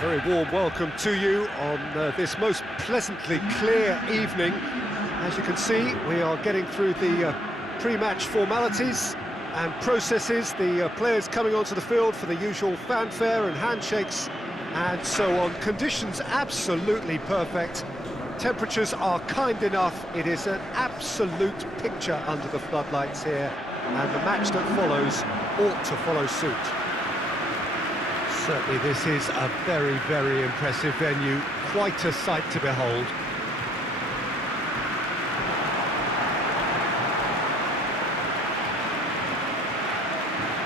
Very warm welcome to you on this most pleasantly clear evening. As you can see, we are getting through the pre-match formalities and processes, the players coming onto the field for the usual fanfare and handshakes and so on. Conditions absolutely perfect. Temperatures are kind enough. It is an absolute picture under the floodlights here, and the match that follows ought to follow suit. Certainly this is a very, very impressive venue, quite a sight to behold.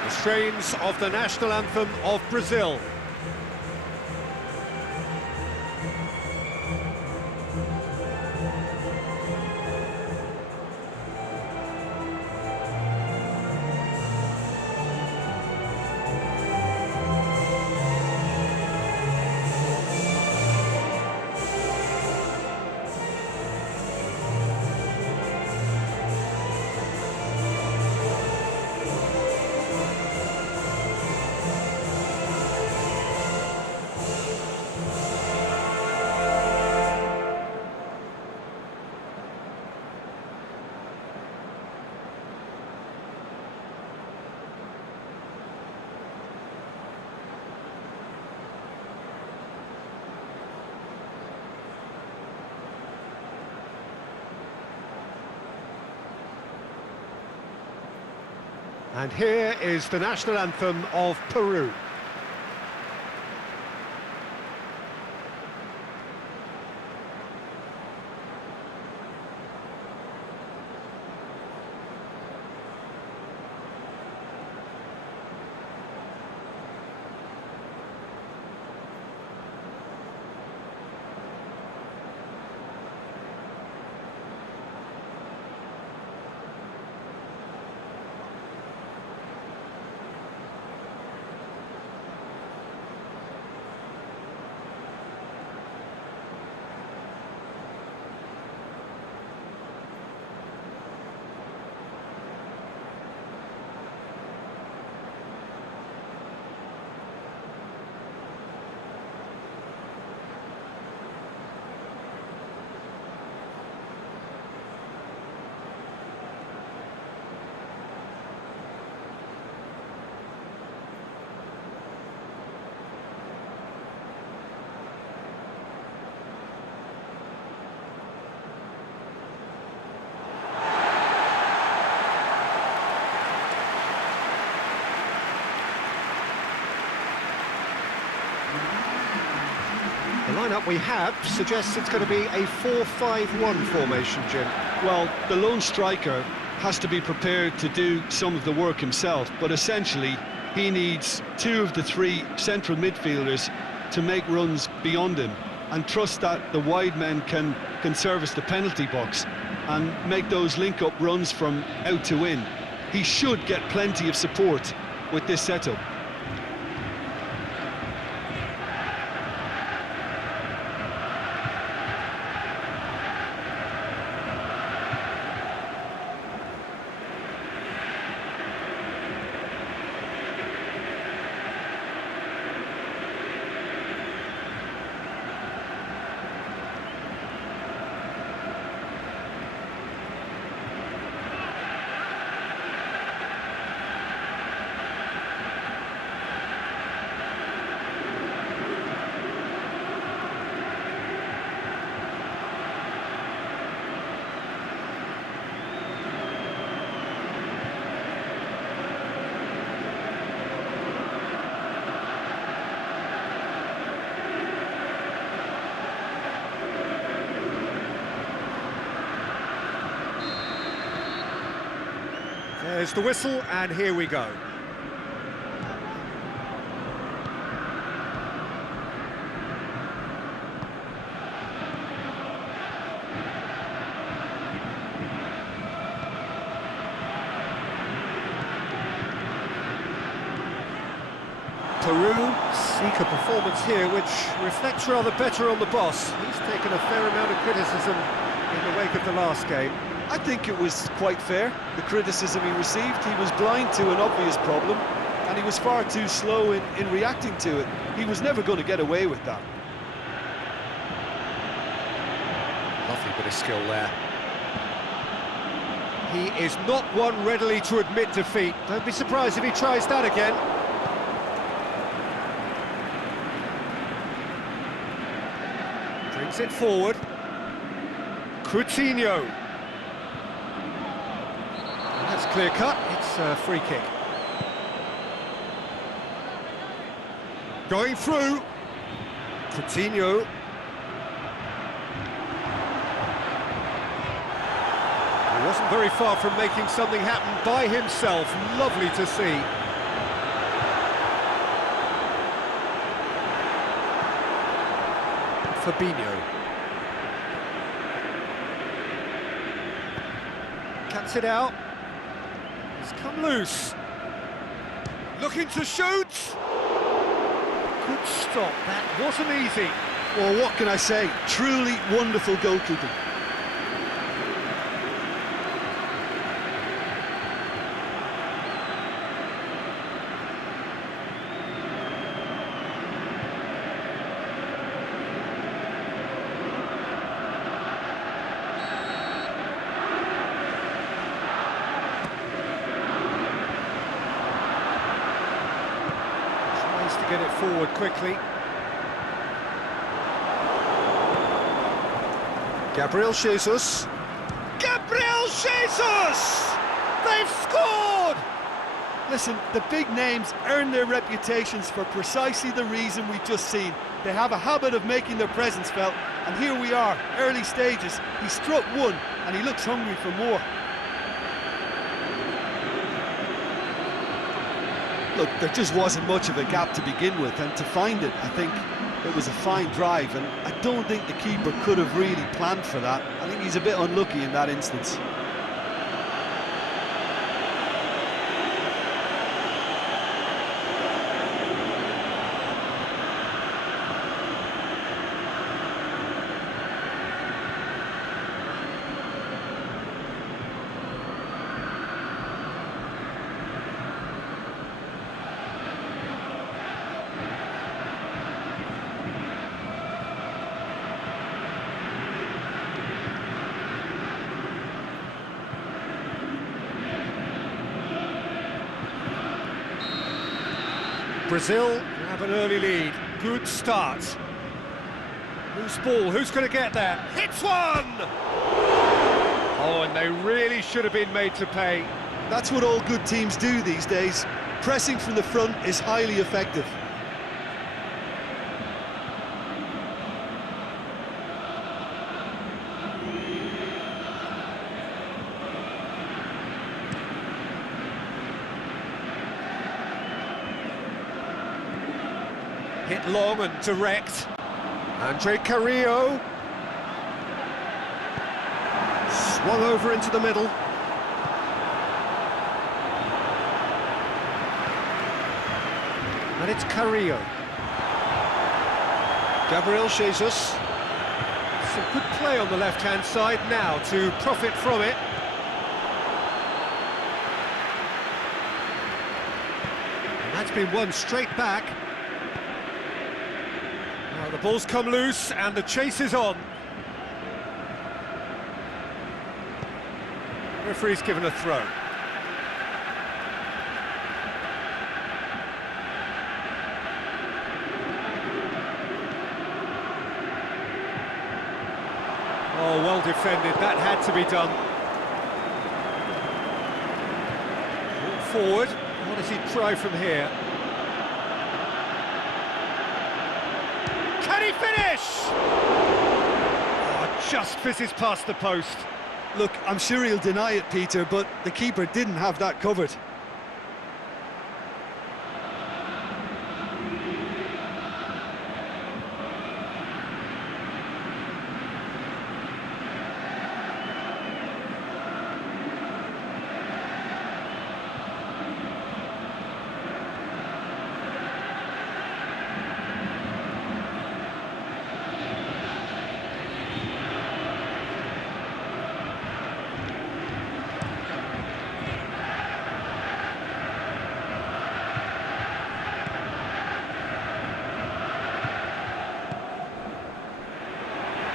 The strains of the national anthem of Brazil. And here is the national anthem of Peru. The lineup we have suggests it's going to be a 4-5-1 formation, Jim. Well, the lone striker has to be prepared to do some of the work himself, but essentially he needs two of the three central midfielders to make runs beyond him and trust that the wide men can service the penalty box and make those link-up runs from out to in. He should get plenty of support with this setup. There's the whistle, and here we go. Peru seek a performance here which reflects rather better on the boss. He's taken a fair amount of criticism in the wake of the last game. I think it was quite fair, the criticism he received. He was blind to an obvious problem, and he was far too slow in reacting to it. He was never going to get away with that. Lovely bit of skill there. He is not one readily to admit defeat. Don't be surprised if he tries that again. Brings it forward. Coutinho. And that's clear cut. It's a free kick. Going through. Coutinho. He wasn't very far from making something happen by himself. Lovely to see. Fabinho. Cuts it out. It's come loose. Looking to shoot. Good stop. That wasn't easy. Well, what can I say? Truly wonderful goalkeeping. To get it forward quickly. Gabriel Jesus. Gabriel Jesus! They've scored! Listen, the big names earn their reputations for precisely the reason we've just seen. They have a habit of making their presence felt, and here we are, early stages. He struck one, and he looks hungry for more. Look, there just wasn't much of a gap to begin with, and to find it, I think it was a fine drive, and I don't think the keeper could have really planned for that. I think he's a bit unlucky in that instance. Brazil have an early lead. Good start. Loose ball, who's going to get there? Hits one! Oh, and they really should have been made to pay. That's what all good teams do these days. Pressing from the front is highly effective. Hit long and direct. Andre Carrillo. Swung over into the middle. And it's Carrillo. Gabriel Jesus. Some good play on the left-hand side now to profit from it. And that's been won straight back. Now the ball's come loose and the chase is on. Referee's given a throw. Oh, well defended, that had to be done. Walk forward, what does he try from here? Can he finish? Oh, just fizzes past the post. Look, I'm sure he'll deny it, Peter, but the keeper didn't have that covered.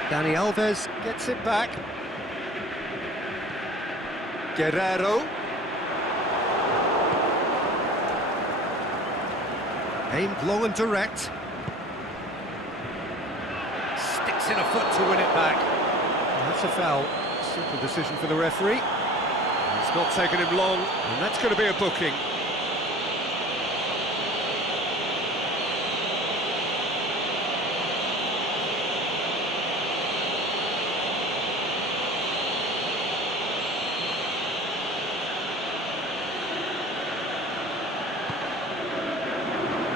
Dani Alves gets it back. Guerrero. Aimed long and direct. Sticks in a foot to win it back. That's a foul. Simple decision for the referee. It's not taken him long, and that's going to be a booking.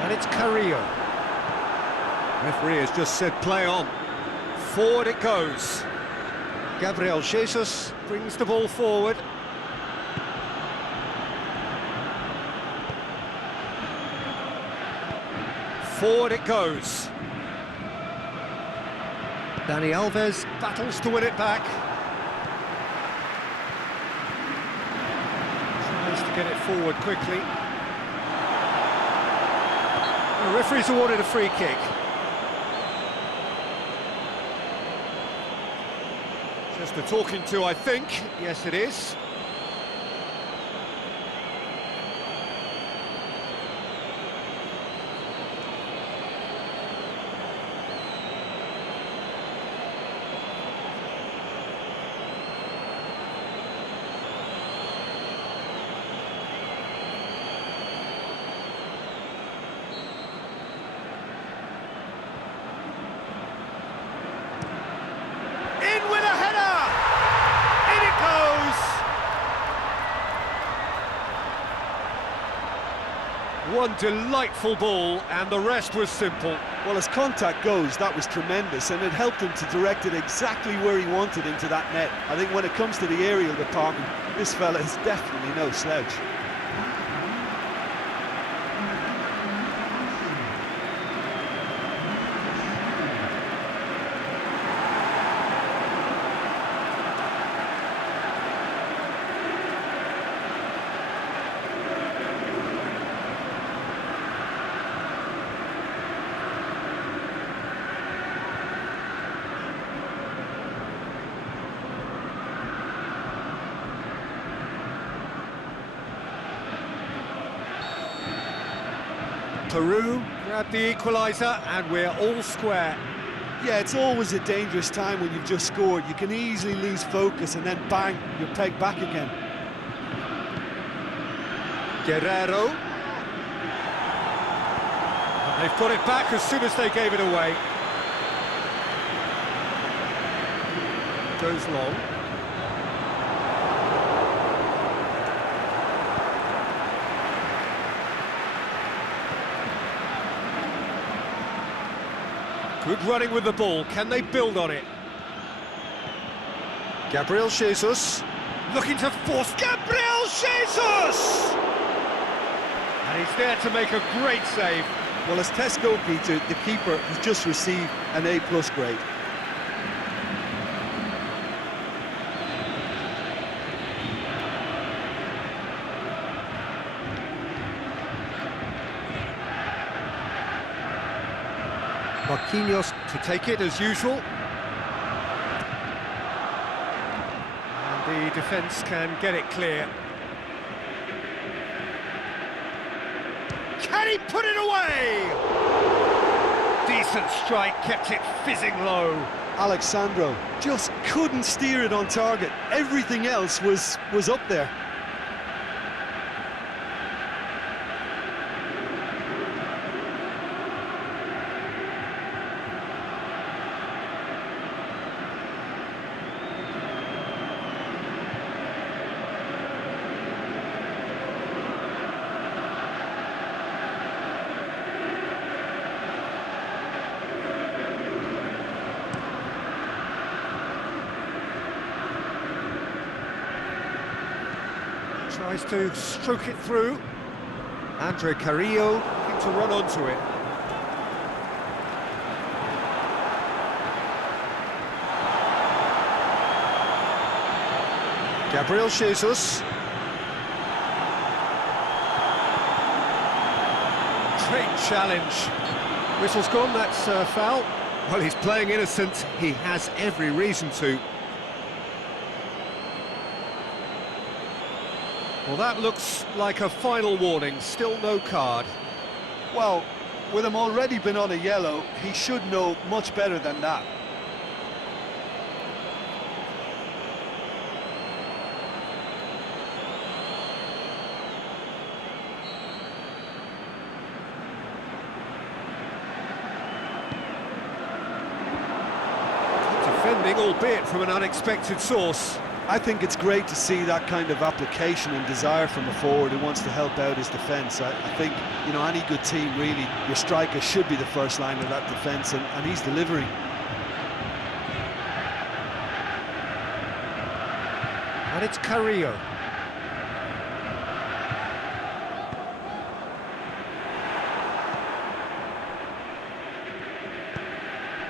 And it's Carrillo. Referee has just said play on. Forward it goes. Gabriel Jesus brings the ball forward. Forward it goes. Dani Alves battles to win it back. Tries to get it forward quickly. The referee's awarded a free kick. Just a talking to, I think. Yes, it is. One delightful ball, and the rest was simple. Well, as contact goes, that was tremendous, and it helped him to direct it exactly where he wanted into that net. I think when it comes to the aerial department, this fella is definitely no slouch. Peru grabbed the equaliser, and we're all square. Yeah, it's always a dangerous time when you've just scored. You can easily lose focus and then bang, you're pegged back again. Guerrero. And they've got it back as soon as they gave it away. Goes long. Good running with the ball. Can they build on it? Gabriel Jesus. Looking to force Gabriel Jesus! And he's there to make a great save. Well, as test goalkeeper, the keeper has just received an A+ grade. Marquinhos to take it as usual. And the defence can get it clear. Can he put it away? Decent strike, kept it fizzing low. Alexandro just couldn't steer it on target. Everything else was up there. Tries to stroke it through. Andre Carrillo looking to run onto it. Gabriel Jesus. Great challenge. Whistle's gone, that's foul. Well, he's playing innocent. He has every reason to. Well, that looks like a final warning. Still no card. Well, with him already been on a yellow, he should know much better than that. Defending, albeit from an unexpected source. I think it's great to see that kind of application and desire from a forward who wants to help out his defence. I think, you know, any good team, really, your striker should be the first line of that defence, and he's delivering. And it's Carrillo.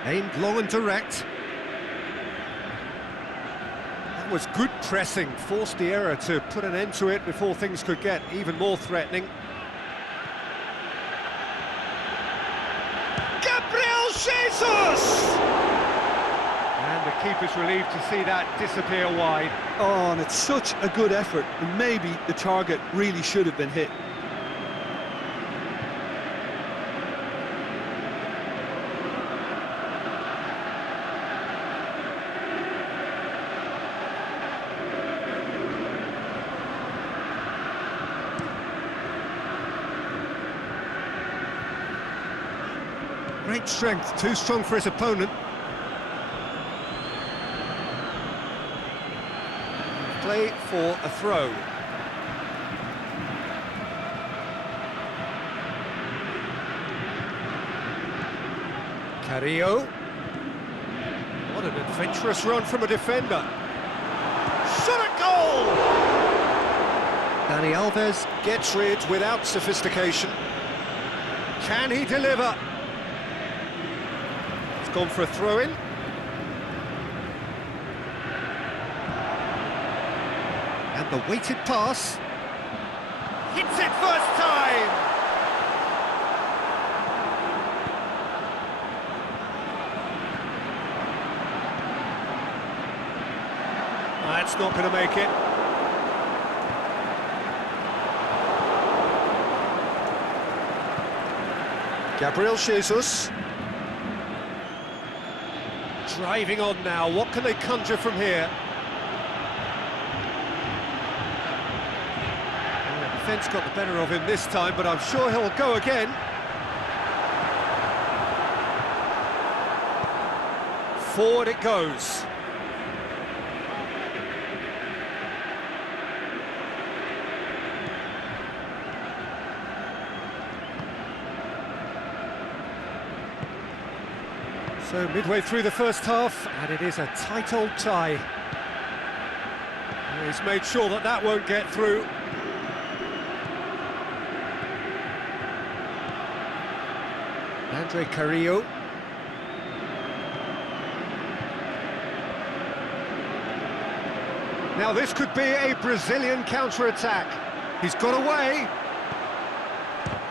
Aimed long and direct. Was good pressing, forced the error to put an end to it before things could get even more threatening. Gabriel Jesus! And the keeper's relieved to see that disappear wide. Oh, and it's such a good effort, and maybe the target really should have been hit. Great strength, too strong for his opponent. Play for a throw. Carrillo. What an adventurous run from a defender. Shot at goal! Dani Alves gets rid without sophistication. Can he deliver? Gone for a throw-in. And the weighted pass. Hits it first time! That's not going to make it. Gabriel Jesus. Driving on now, what can they conjure from here? Well, the defence got the better of him this time, but I'm sure he'll go again. Forward it goes. So midway through the first half, and it is a tight old tie. He's made sure that that won't get through. Andre Carrillo. Now this could be a Brazilian counter-attack. He's got away.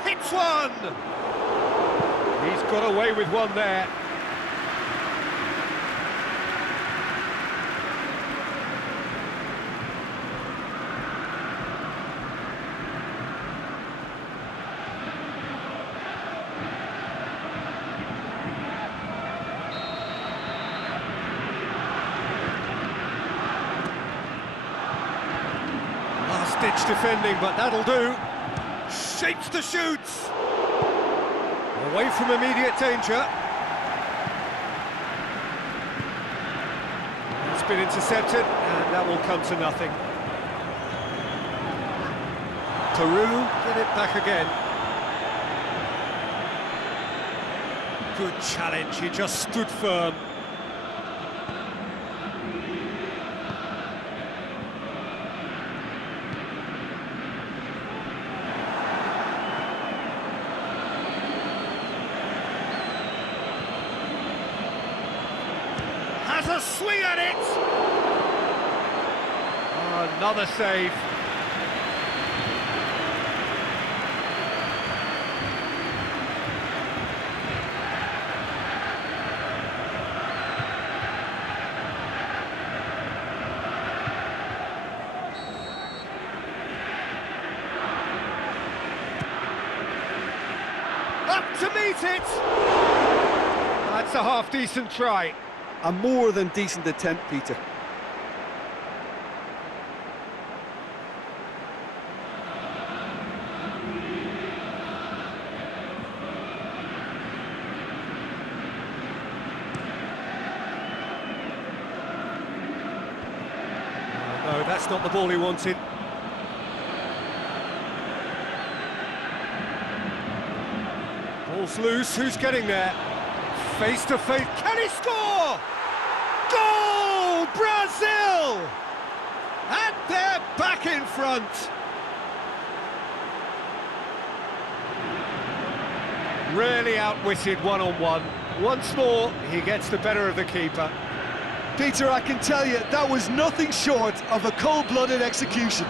Hits one! He's got away with one there. Last-ditch defending, but that'll do. Shapes the shoots. Away from immediate danger. It's been intercepted, and that will come to nothing. Peru get it back again. Good challenge, he just stood firm. Has a swing at it! Oh, another save. Up to meet it! That's a half-decent try. A more than decent attempt, Peter. No, that's not the ball he wanted. Ball's loose, who's getting there? Face to face, can he score? Goal! Brazil! And they're back in front. Really outwitted one-on-one. Once more, he gets the better of the keeper. Peter, I can tell you, that was nothing short of a cold-blooded execution.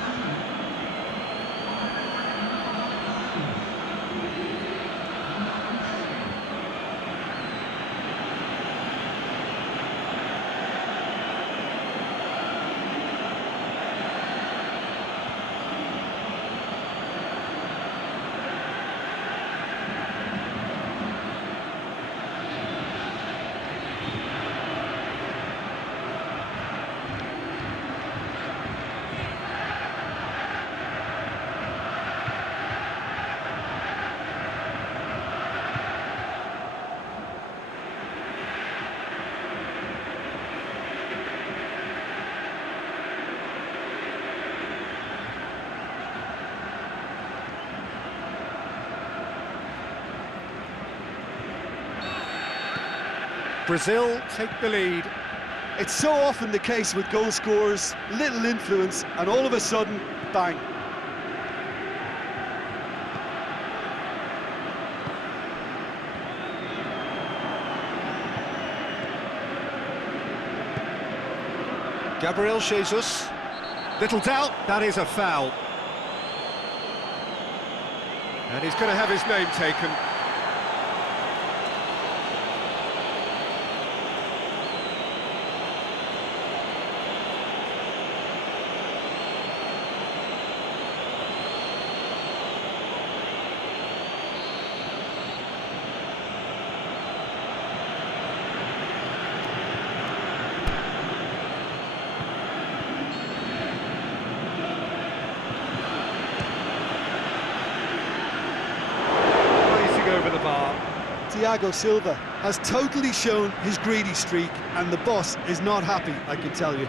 Brazil take the lead. It's so often the case with goal scorers, little influence, and all of a sudden, bang. Gabriel Jesus. Little doubt, that is a foul. And he's going to have his name taken. Over the bar. Thiago Silva has totally shown his greedy streak, and the boss is not happy, I can tell you.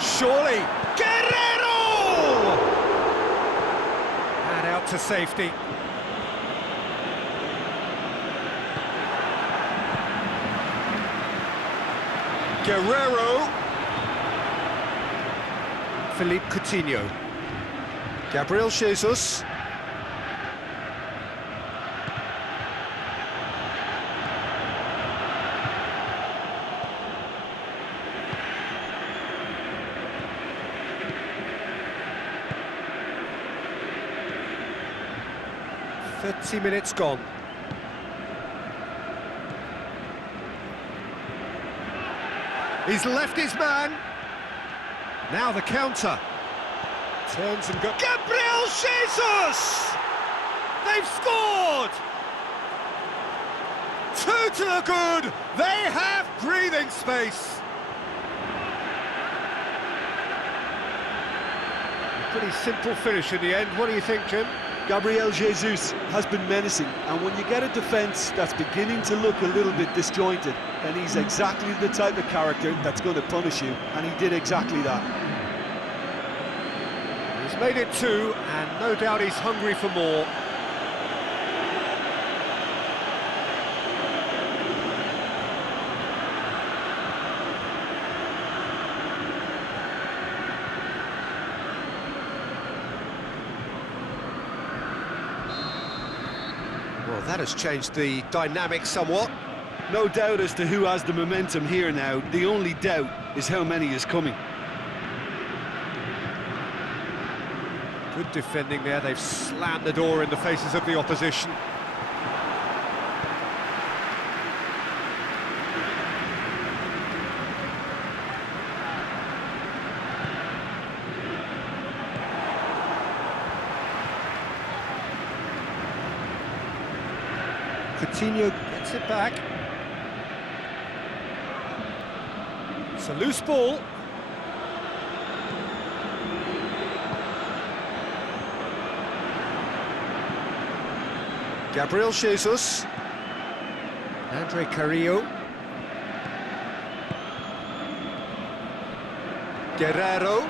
Surely, Guerrero! And out to safety. Guerrero. Philippe Coutinho. Gabriel Jesus. Minutes gone. He's left his man. Now the counter. Turns and goes. Gabriel Jesus! They've scored! 2 to the good. They have breathing space. A pretty simple finish in the end. What do you think, Jim? Gabriel Jesus has been menacing, and when you get a defence that's beginning to look a little bit disjointed, then he's exactly the type of character that's going to punish you, and he did exactly that. He's made it 2, and no doubt he's hungry for more. Well, that has changed the dynamic somewhat. No doubt as to who has the momentum here now. The only doubt is how many is coming. Good defending there, they've slammed the door in the faces of the opposition. Coutinho gets it back. It's a loose ball. Gabriel Jesus. Andre Carrillo. Guerrero.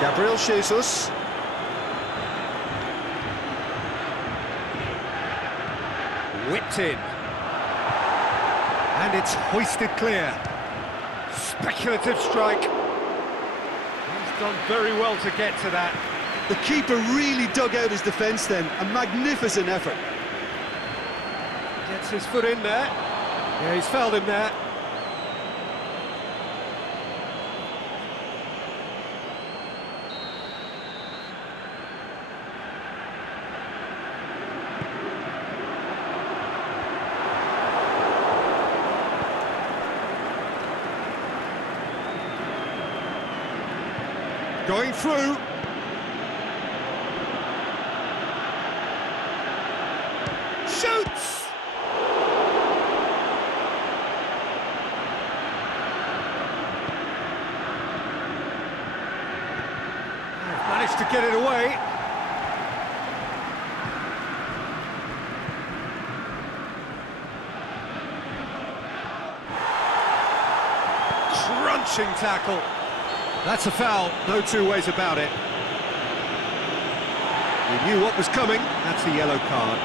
Gabriel Jesus. Whipped in. And it's hoisted clear. Speculative strike. He's done very well to get to that. The keeper really dug out his defence then. A magnificent effort. Gets his foot in there. Yeah, he's fouled him there. Going through. Shoots! Managed to get it away. Crunching tackle. That's a foul, no two ways about it. He knew what was coming, that's a yellow card.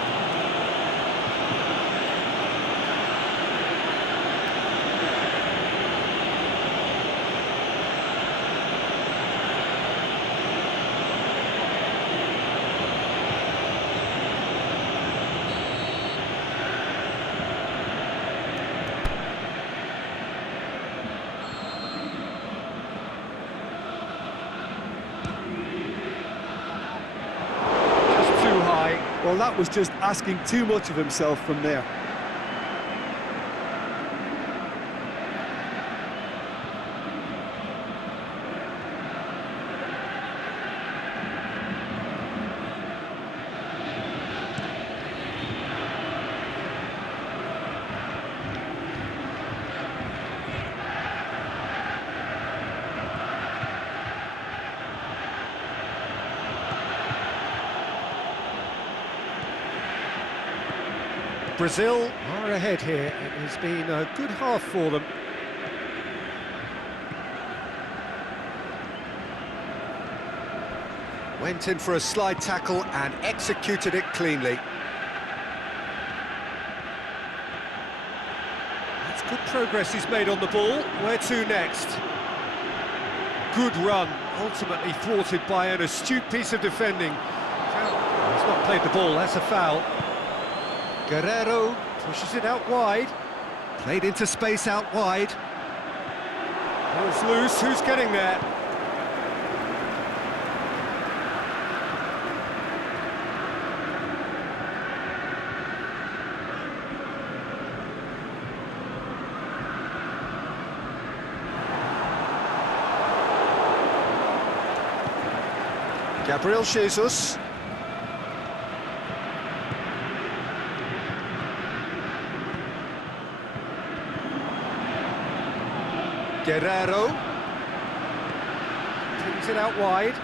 Well, that was just asking too much of himself from there. Brazil are ahead here. It has been a good half for them. Went in for a slide tackle and executed it cleanly. That's good progress he's made on the ball. Where to next? Good run, ultimately thwarted by an astute piece of defending. He's not played the ball, that's a foul. Guerrero pushes it out wide. Played into space out wide. Ball's loose, who's getting there? Gabriel Jesus. Guerrero. Takes it out wide.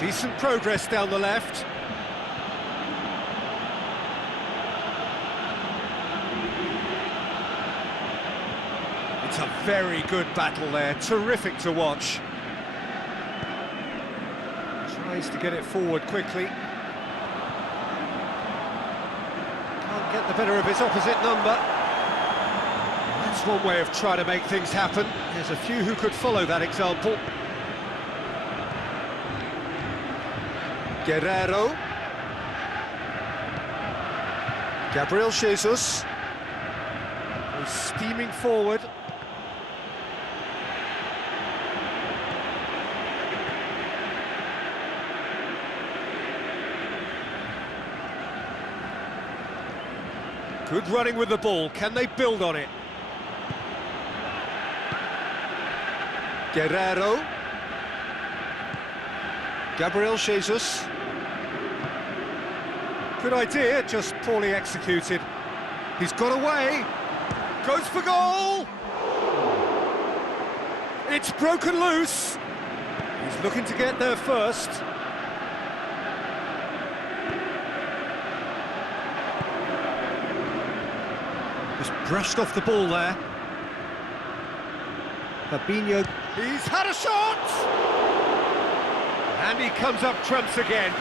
Decent progress down the left. It's a very good battle there, terrific to watch. Tries to get it forward quickly. Can't get the better of his opposite number. That's That's one way of trying to make things happen. There's a few who could follow that example. Guerrero. Gabriel Jesus. He's steaming forward. Good running with the ball. Can they build on it? Guerrero. Gabriel Jesus. Good idea, just poorly executed. He's got away. Goes for goal! It's broken loose. He's looking to get there first. Just brushed off the ball there. Fabinho. He's had a shot! And he comes up trumps again.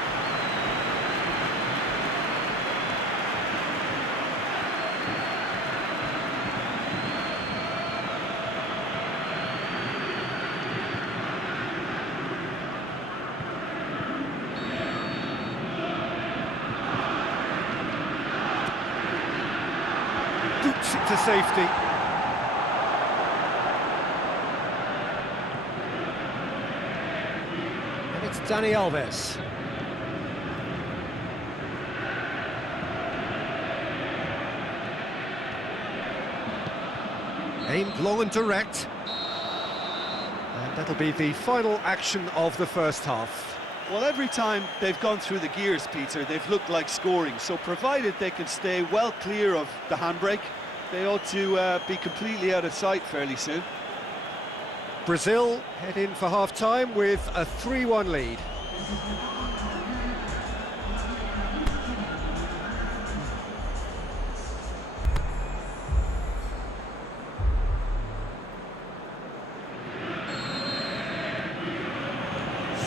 Boots it to safety. And it's Dani Alves. Aimed long and direct. And that'll be the final action of the first half. Well, every time they've gone through the gears, Peter, they've looked like scoring. So provided they can stay well clear of the handbrake, they ought to be completely out of sight fairly soon. Brazil head in for half-time with a 3-1 lead.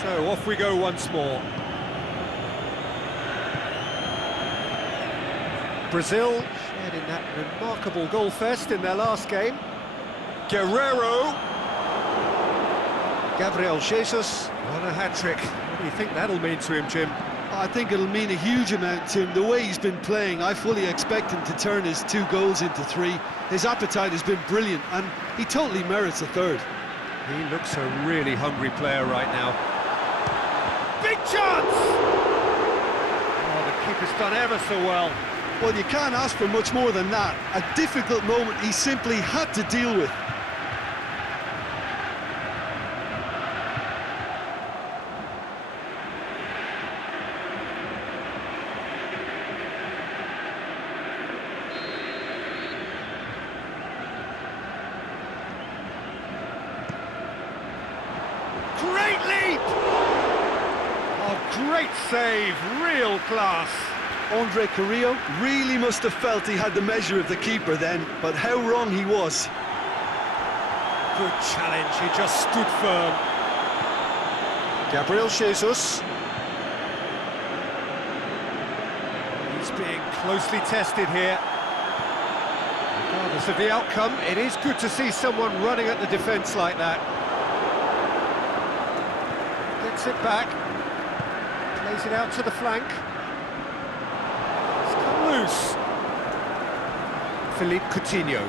So off we go once more. Brazil shared in that remarkable goal fest in their last game. Guerrero. Gabriel Jesus on a hat-trick. What do you think that'll mean to him, Jim? I think it'll mean a huge amount to him. The way he's been playing, I fully expect him to turn his 2 goals into 3. His appetite has been brilliant, and he totally merits a third. He looks a really hungry player right now. Big chance! Oh, the keeper's done ever so well. Well, you can't ask for much more than that. A difficult moment he simply had to deal with. Great leap! Oh, great save, real class. Andre Carrillo really must have felt he had the measure of the keeper then, but how wrong he was. Good challenge, he just stood firm. Gabriel Jesus. He's being closely tested here. Regardless of the outcome, it is good to see someone running at the defence like that. Gets it back, plays it out to the flank. It's come loose. Philippe Coutinho.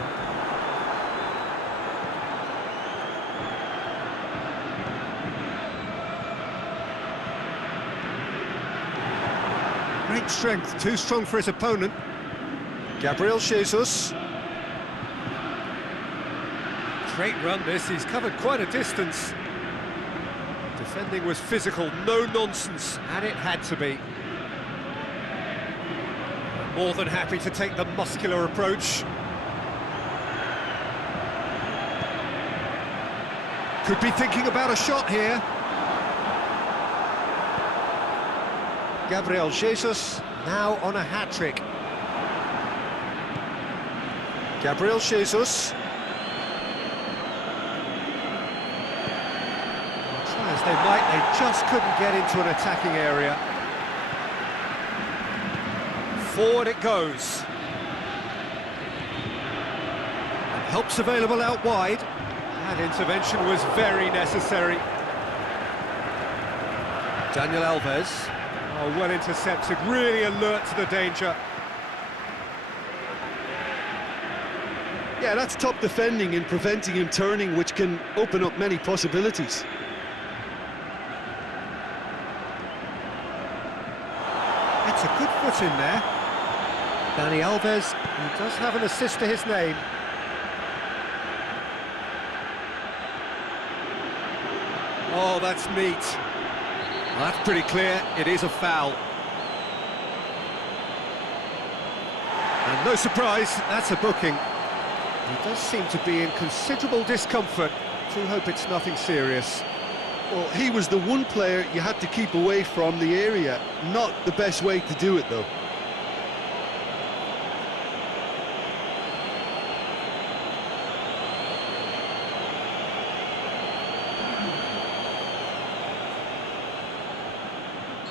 Great strength, too strong for his opponent. Gabriel Jesus. Great run this, he's covered quite a distance. Defending was physical, no nonsense, and it had to be. More than happy to take the muscular approach. Could be thinking about a shot here. Gabriel Jesus now on a hat-trick. Gabriel Jesus. Try as they might, they just couldn't get into an attacking area. Forward it goes. And Help's available out wide. That intervention was very necessary. Daniel Alves. Oh, well intercepted, really alert to the danger. Yeah, that's top defending and preventing him turning, which can open up many possibilities. That's a good foot in there. Dani Alves, he does have an assist to his name. Oh, that's neat. Well, that's pretty clear, it is a foul. And no surprise, that's a booking. He does seem to be in considerable discomfort. Do hope it's nothing serious. Well, he was the one player you had to keep away from the area. Not the best way to do it, though.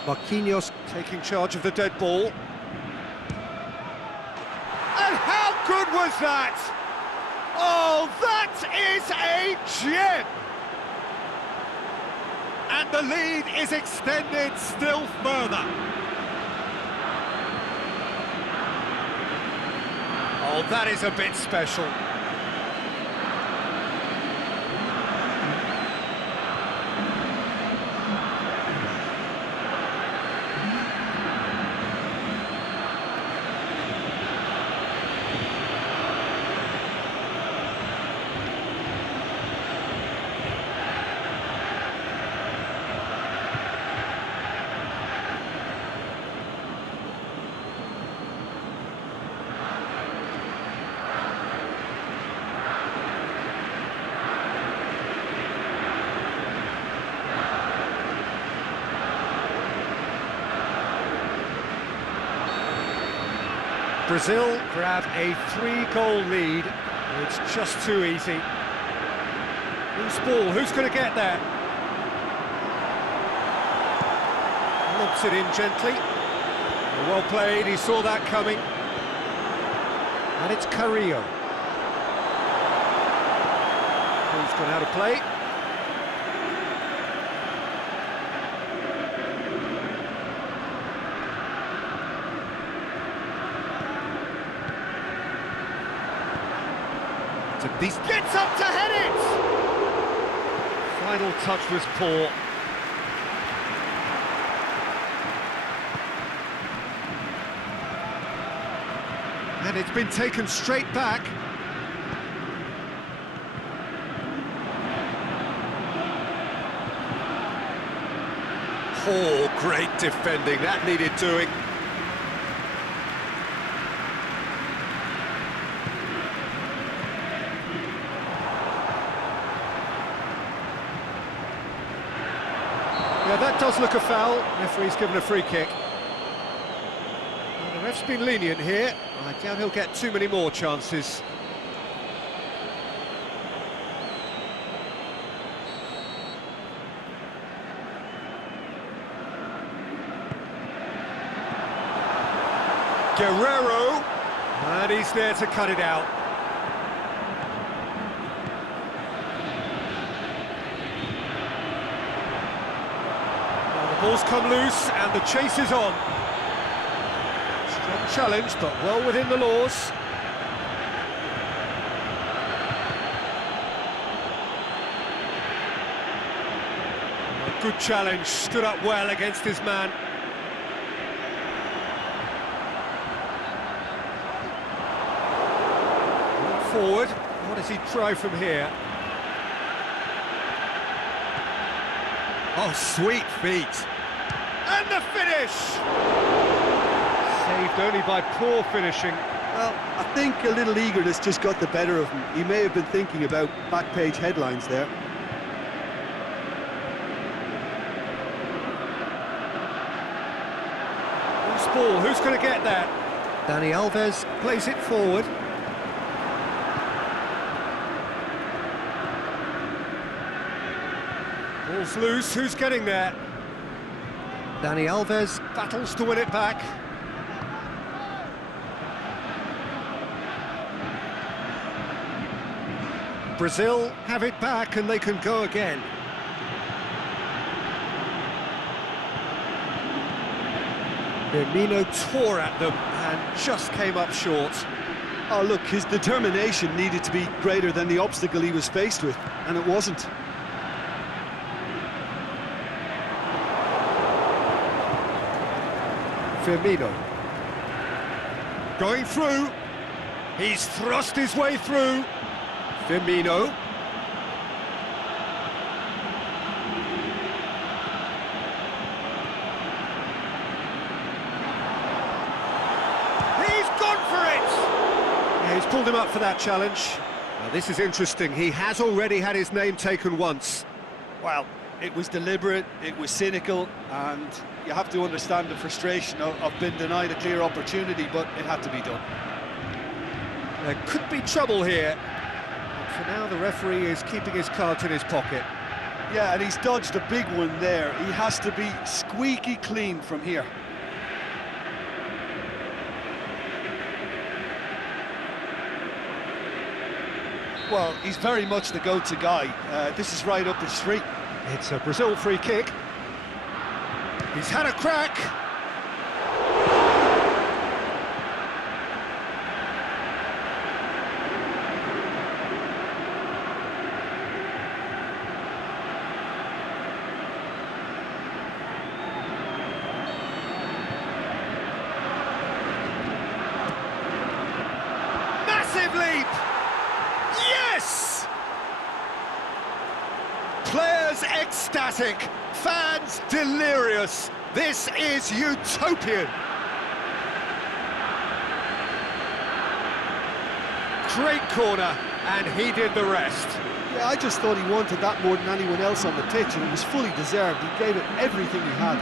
Marquinhos taking charge of the dead ball. And how good was that? Oh, that is a gem! And the lead is extended still further. Oh, that is a bit special. Brazil grab a 3-goal lead. It's just too easy. Loose ball, who's going to get there? Lobs it in gently. Well played, he saw that coming. And it's Carrillo. Ball's gone out of play. He gets up to head it! Final touch was poor. And it's been taken straight back. Oh, great defending, that needed doing. Yeah, that does look a foul. Referee's given a free kick. Well, the ref's been lenient here. I doubt he'll get too many more chances. Guerrero, and he's there to cut it out. Ball's come loose and the chase is on. Strong challenge, but well within the laws. A good challenge, stood up well against his man. Forward, what does he try from here? Oh, sweet feet. And the finish! Saved only by poor finishing. Well, I think a little eagerness just got the better of him. He may have been thinking about back-page headlines there. Loose ball, who's going to get that? Dani Alves plays it forward. Ball's loose, who's getting there? Dani Alves battles to win it back. Brazil have it back and they can go again. Firmino tore at them and just came up short. Oh, look, his determination needed to be greater than the obstacle he was faced with, and it wasn't. Firmino. Going through. He's thrust his way through. Firmino. He's gone for it! Yeah, he's pulled him up for that challenge. Now, this is interesting. He has already had his name taken once. Well, it was deliberate, it was cynical, and you have to understand the frustration of being denied a clear opportunity, but it had to be done. There could be trouble here. But for now, the referee is keeping his cards in his pocket. Yeah, and he's dodged a big one there. He has to be squeaky clean from here. Well, he's very much the go-to guy. This is right up his street. It's a Brazil free kick. He's had a crack. Massive leap! Yes! Players ecstatic, fans delirious. This is utopian. Great corner, and he did the rest. Yeah, I just thought he wanted that more than anyone else on the pitch, and it was fully deserved. He gave it everything he had.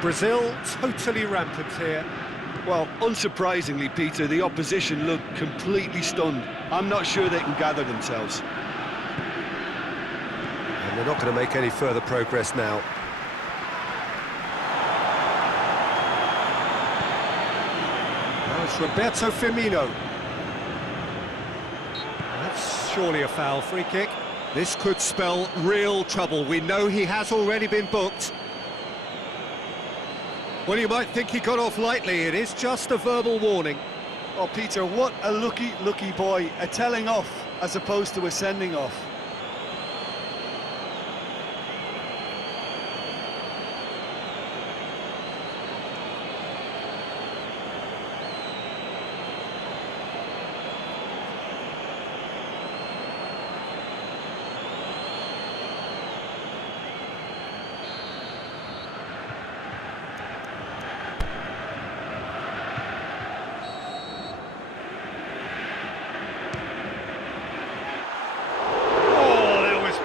Brazil totally rampant here. Well, unsurprisingly, Peter, the opposition looked completely stunned. I'm not sure they can gather themselves. And they're not going to make any further progress now. Now it's Roberto Firmino. That's surely a foul. Free kick. This could spell real trouble. We know he has already been booked. Well, you might think he got off lightly. It is just a verbal warning. Oh, Peter, what a lucky boy. A telling off as opposed to a sending off.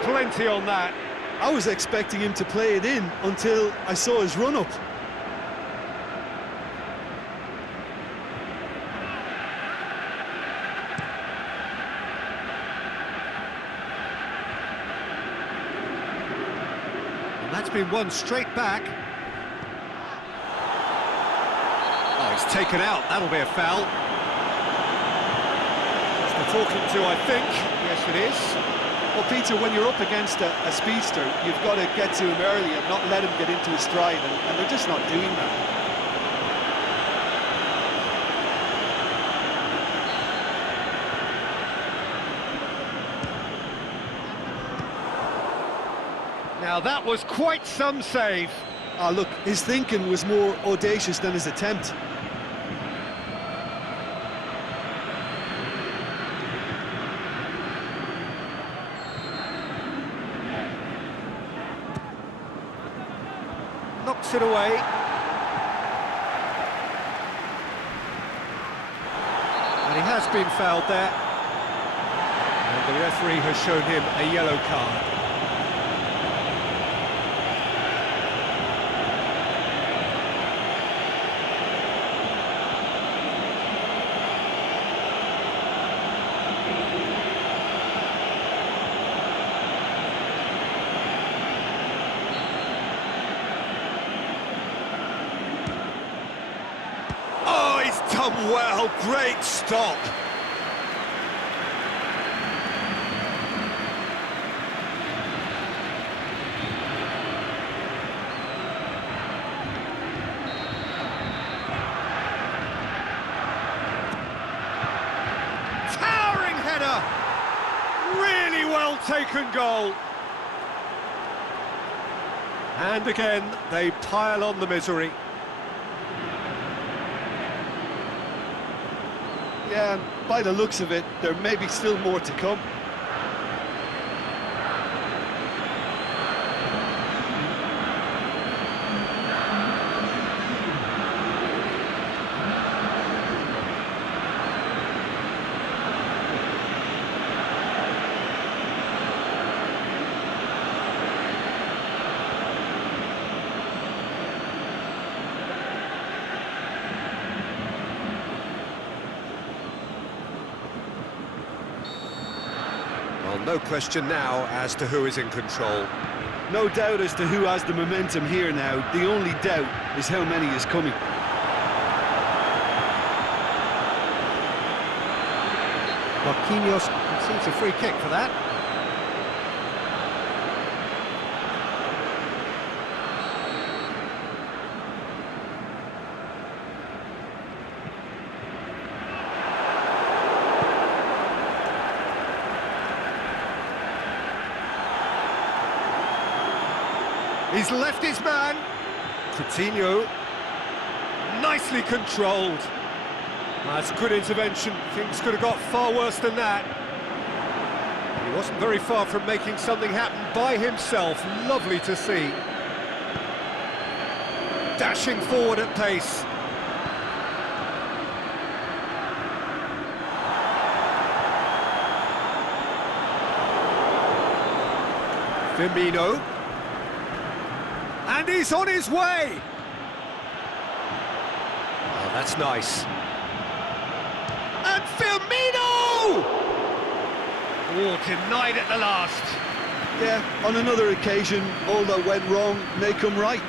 Plenty on that. I was expecting him to play it in until I saw his run-up. And that's been won straight back. Oh, he's taken out. That'll be a foul. That's the talking to, I think. Yes, it is. Well, Peter, when you're up against a speedster, you've got to get to him early and not let him get into his stride, and they're just not doing that. Now that was quite some save. Ah, look, his thinking was more audacious than his attempt. Knocks it away. And he has has been fouled there. And the referee has shown him a yellow card. Oh, he's done well, great stop. Towering header! Really well taken goal. And again, they pile on the misery. Yeah, and by the looks of it, there may be still more to come. Well, no question now as to who is in control. No doubt as to who has the momentum here now. The only doubt is how many is coming. Marquinhos concedes a free kick for that. He's left his man. Coutinho. Nicely controlled. That's good intervention. Things could have got far worse than that. He wasn't very far from making something happen by himself. Lovely to see. Dashing forward at pace. Firmino. And he's on his way! Oh, that's nice. And Firmino! Oh, denied at the last. Yeah, on another occasion, all that went wrong may come right.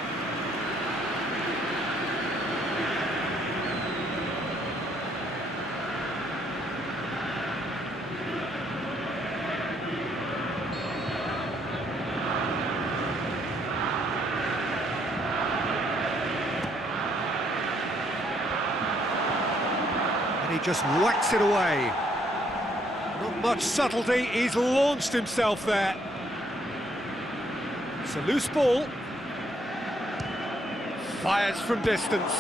He just whacks it away. Not much subtlety, he's launched himself there. It's a loose ball. Fires from distance.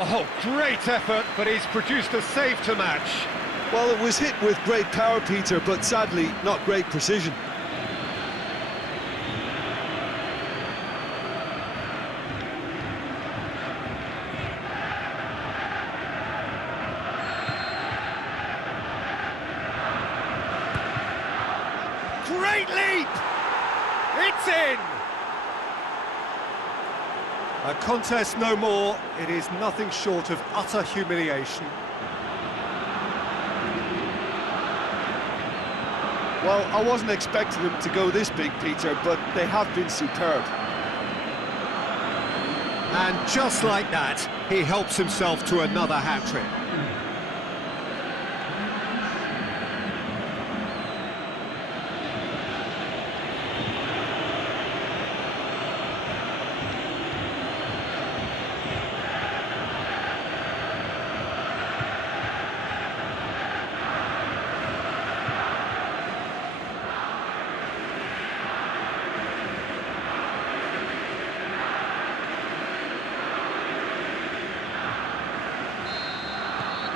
Oh, great effort, but he's produced a save to match. Well, it was hit with great power, Peter, but sadly, not great precision. Great leap! It's in! A contest no more. It is nothing short of utter humiliation. Well, I wasn't expecting them to go this big, Peter, but they have been superb. And just like that, he helps himself to another hat-trick.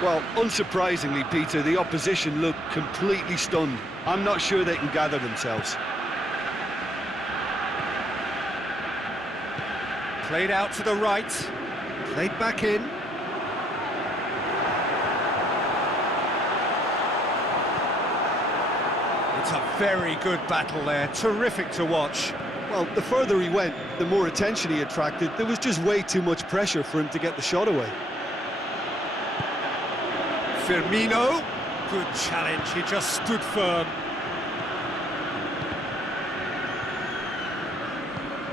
Well, unsurprisingly, Peter, the opposition look completely stunned. I'm not sure they can gather themselves. Played out to the right, played back in. It's a very good battle there, terrific to watch. Well, the further he went, the more attention he attracted. There was just way too much pressure for him to get the shot away. Firmino, good challenge, he just stood firm.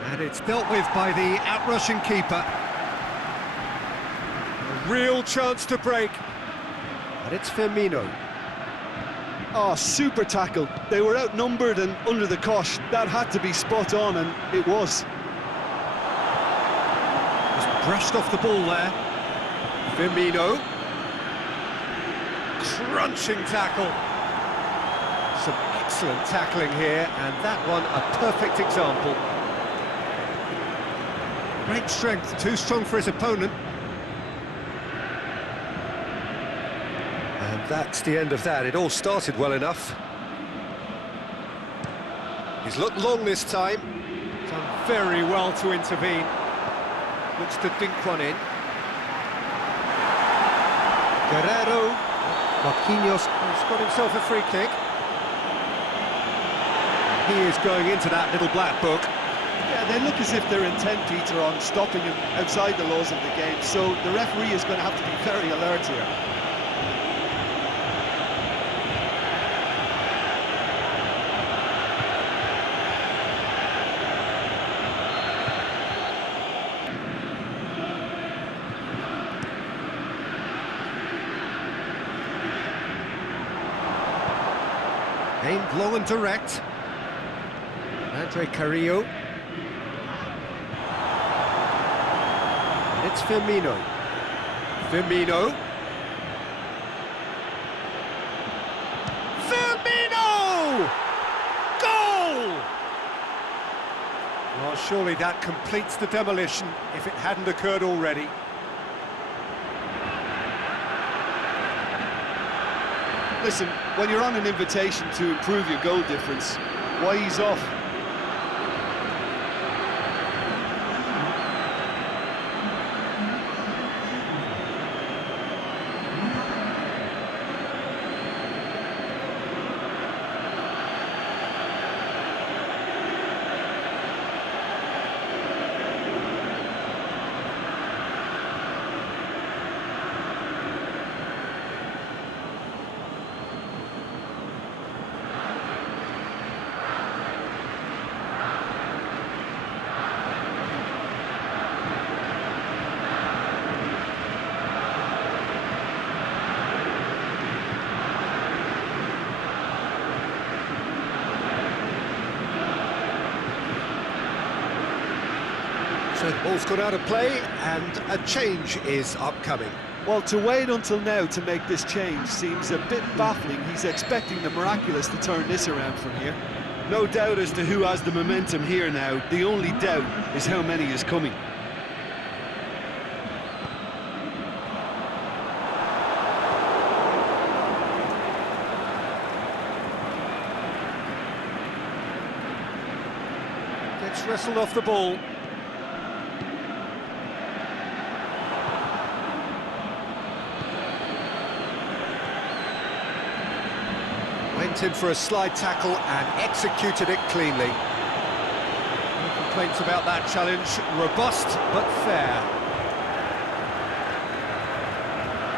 And it's dealt with by the outrushing keeper. A real chance to break. And it's Firmino. Oh, super tackle. They were outnumbered and under the cosh. That had to be spot on, and it was. Just brushed off the ball there. Firmino. Crunching tackle. Some excellent tackling here, and that one a perfect example. Great strength, too strong for his opponent. And that's the end of that. It all started well enough. He's looked long this time. Done very well to intervene. Looks to dink one in. Guerrero. Marquinhos has got himself a free kick. He is going into that little black book. Yeah, they look as if they're intent, Peter, on stopping him outside the laws of the game, so the referee is going to have to be very alert here. Aimed long and direct. Andre Carrillo. And it's Firmino. Firmino. Firmino! Goal! Well, surely that completes the demolition if it hadn't occurred already. Listen, when you're on an invitation to improve your goal difference, why ease off? So the ball's gone out of play, and a change is upcoming. Well, to wait until now to make this change seems a bit baffling. He's expecting the miraculous to turn this around from here. No doubt as to who has the momentum here now. The only doubt is how many is coming. Gets wrestled off the ball. Went in for a slide tackle and executed it cleanly. No complaints about that challenge. Robust but fair.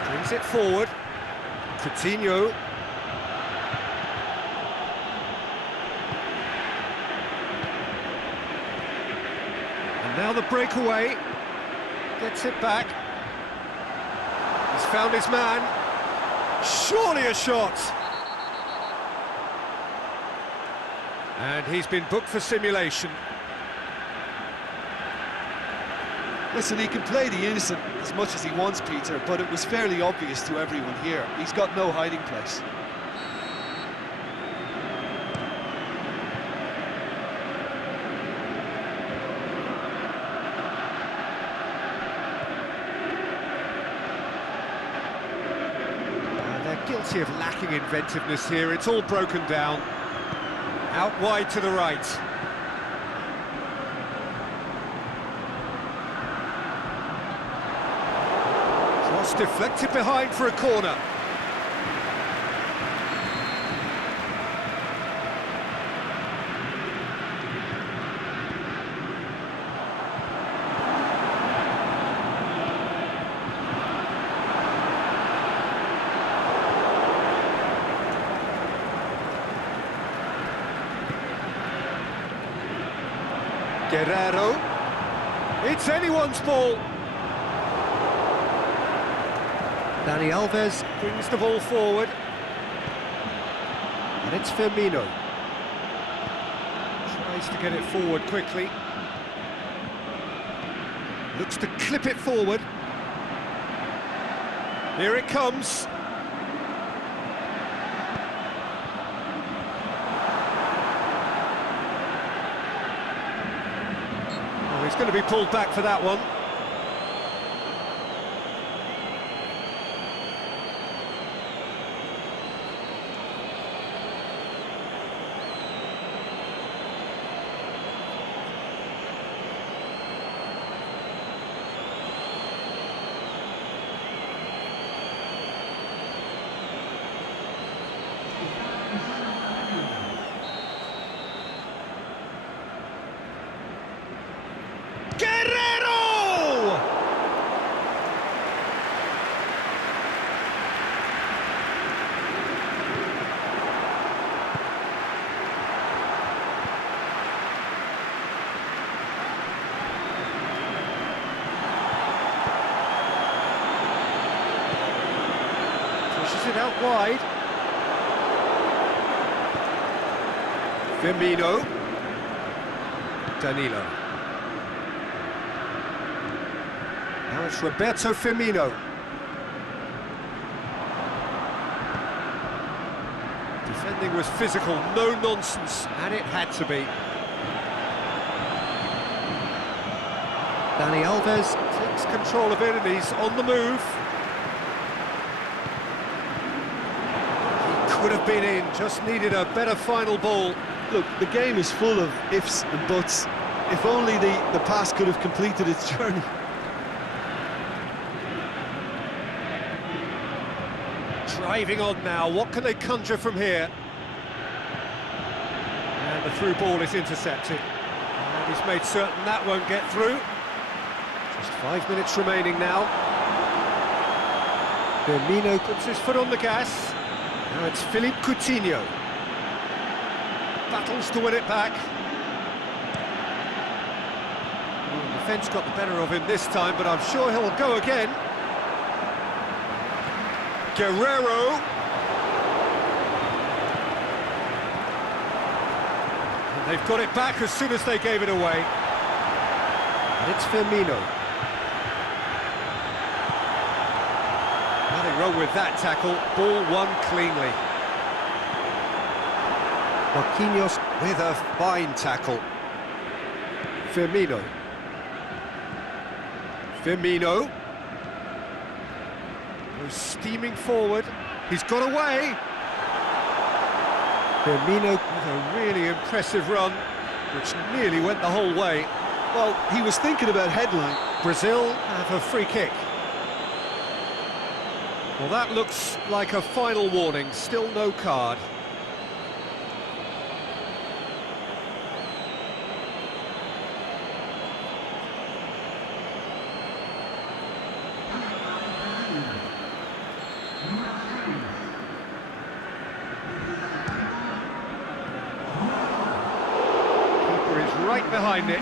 Brings it forward. Coutinho. And now the breakaway. Gets it back. He's found his man. Surely a shot. And he's been booked for simulation. Listen, he can play the innocent as much as he wants, Peter, but it was fairly obvious to everyone here. He's got no hiding place. They're guilty of lacking inventiveness here. It's all broken down. Out wide to the right. Cross deflected behind for a corner. Guerrero. It's anyone's ball. Dani Alves brings the ball forward. And it's Firmino. Tries to get it forward quickly. Looks to clip it forward. Here it comes. Oh, he's going to be pulled back for that one. Guerrero! Pushes it out wide. Firmino. Danilo. Now it's Roberto Firmino. Defending was physical, no nonsense, and it had to be. Dani Alves takes control of it and he's on the move. He could have been in, just needed a better final ball. Look, the game is full of ifs and buts. If only the pass could have completed its journey. Driving on now, what can they conjure from here? And the through ball is intercepted. And he's made certain that won't get through. Just 5 minutes remaining now. Firmino puts his foot on the gas. Now it's Philippe Coutinho. Battles to win it back. Well, the defence got the better of him this time, but I'm sure he'll go again. Guerrero. And they've got it back as soon as they gave it away. And it's Firmino. Nothing wrong with that tackle. Ball won cleanly. Marquinhos with a fine tackle. Firmino. Firmino. Goes steaming forward. He's got away. Firmino with a really impressive run, which nearly went the whole way. Well, he was thinking about headline. Brazil have a free kick. Well, that looks like a final warning. Still no card. Right behind it.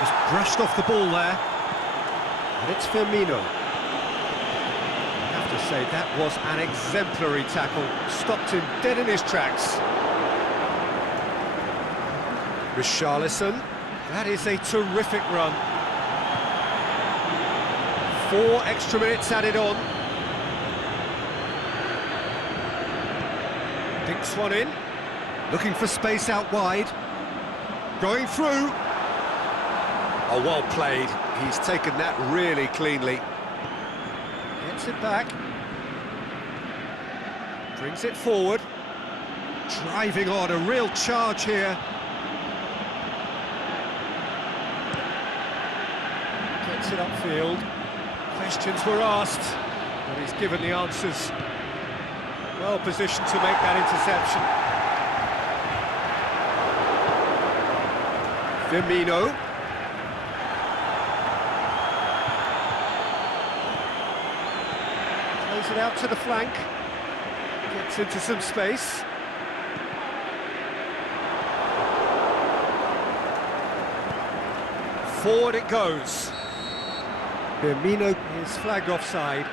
Just brushed off the ball there. And it's Firmino. I have to say, that was an exemplary tackle. Stopped him dead in his tracks. Richarlison. That is a terrific run. 4 extra minutes added on. Dinks one in. Looking for space out wide. Going through. Oh, well played. He's taken that really cleanly. Gets it back. Brings it forward. Driving on, a real charge here. Gets it upfield. Questions were asked, but he's given the answers. Well positioned to make that interception. Firmino. Plays it out to the flank. Gets into some space. Forward it goes. Firmino is flagged offside.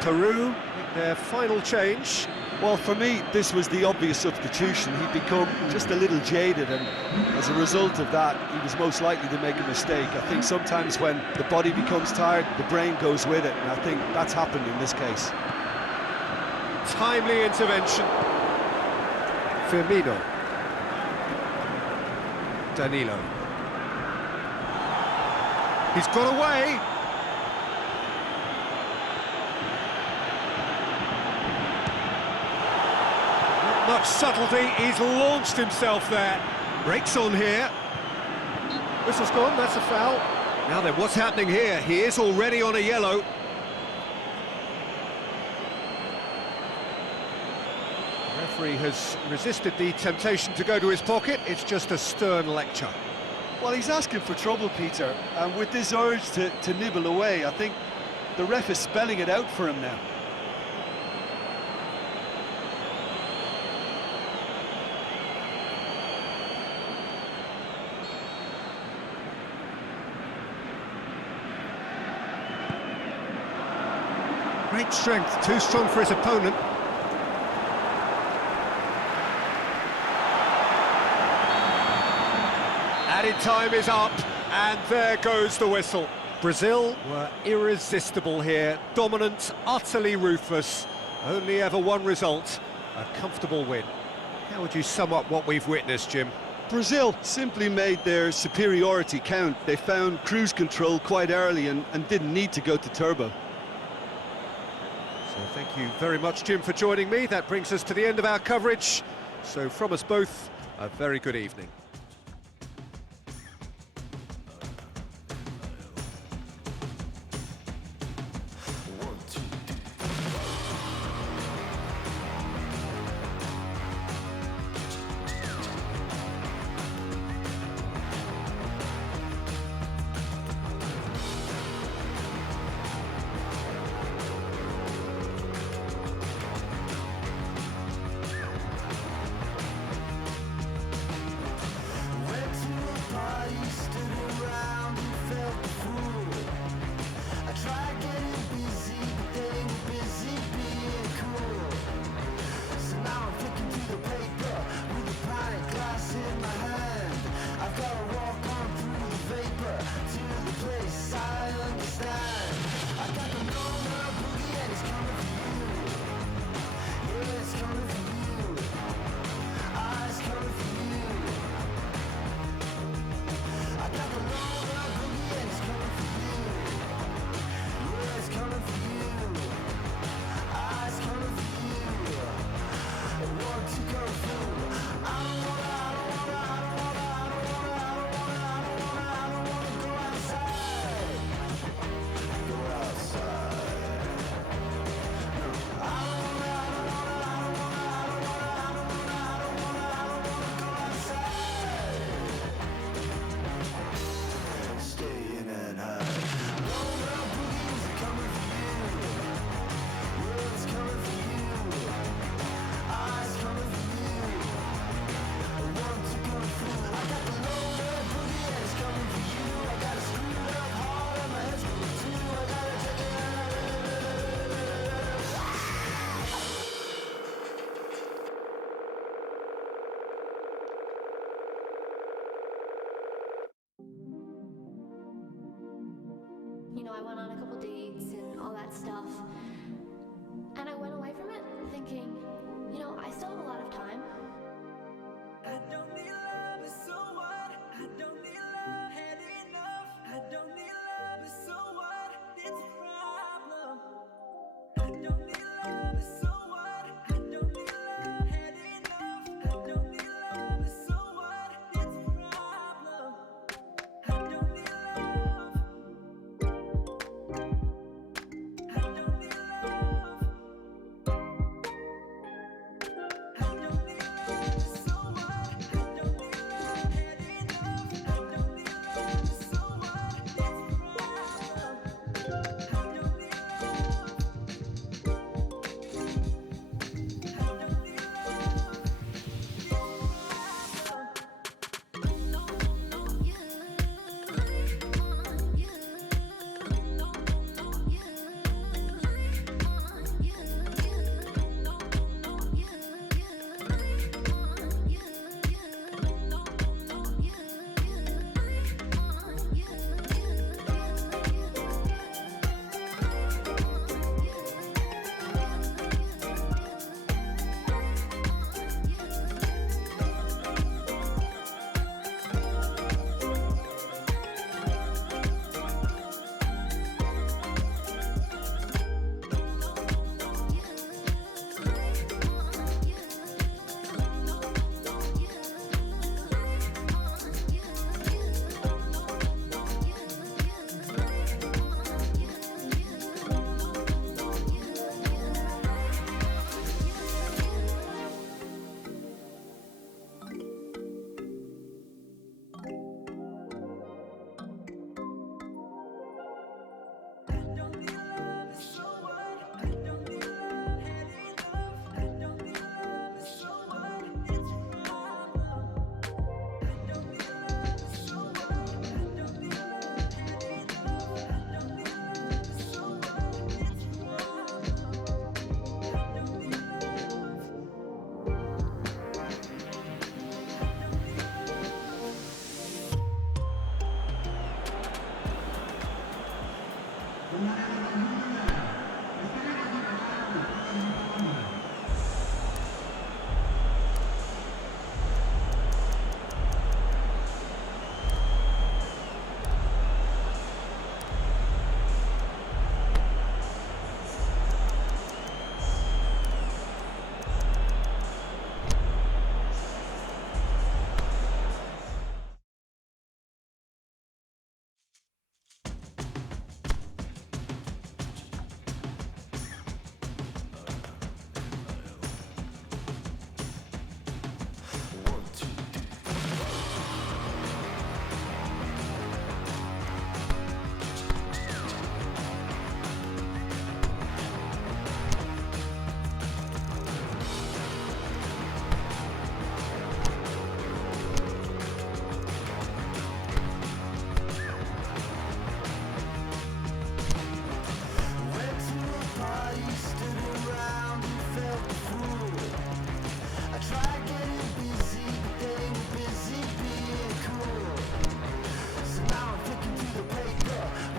Peru make their final change. Well, for me, this was the obvious substitution. He'd become just a little jaded, and as a result of that, he was most likely to make a mistake. I think sometimes when the body becomes tired, the brain goes with it, and I think that's happened in this case. Timely intervention. Firmino. Danilo. He's got away. Much subtlety, he's launched himself there. Breaks on here. Whistle's gone, that's a foul. Now then, what's happening here? He is already on a yellow. The referee has resisted the temptation to go to his pocket. It's just a stern lecture. Well, he's asking for trouble, Peter, and with this urge to nibble away, I think the ref is spelling it out for him now. Great strength, too strong for his opponent. Added time is up, and there goes the whistle. Brazil were irresistible here, dominant, utterly ruthless. Only ever one result, a comfortable win. How would you sum up what we've witnessed, Jim? Brazil simply made their superiority count. They found cruise control quite early and didn't need to go to turbo. So thank you very much, Jim, for joining me. That brings us to the end of our coverage. So from us both, a very good evening.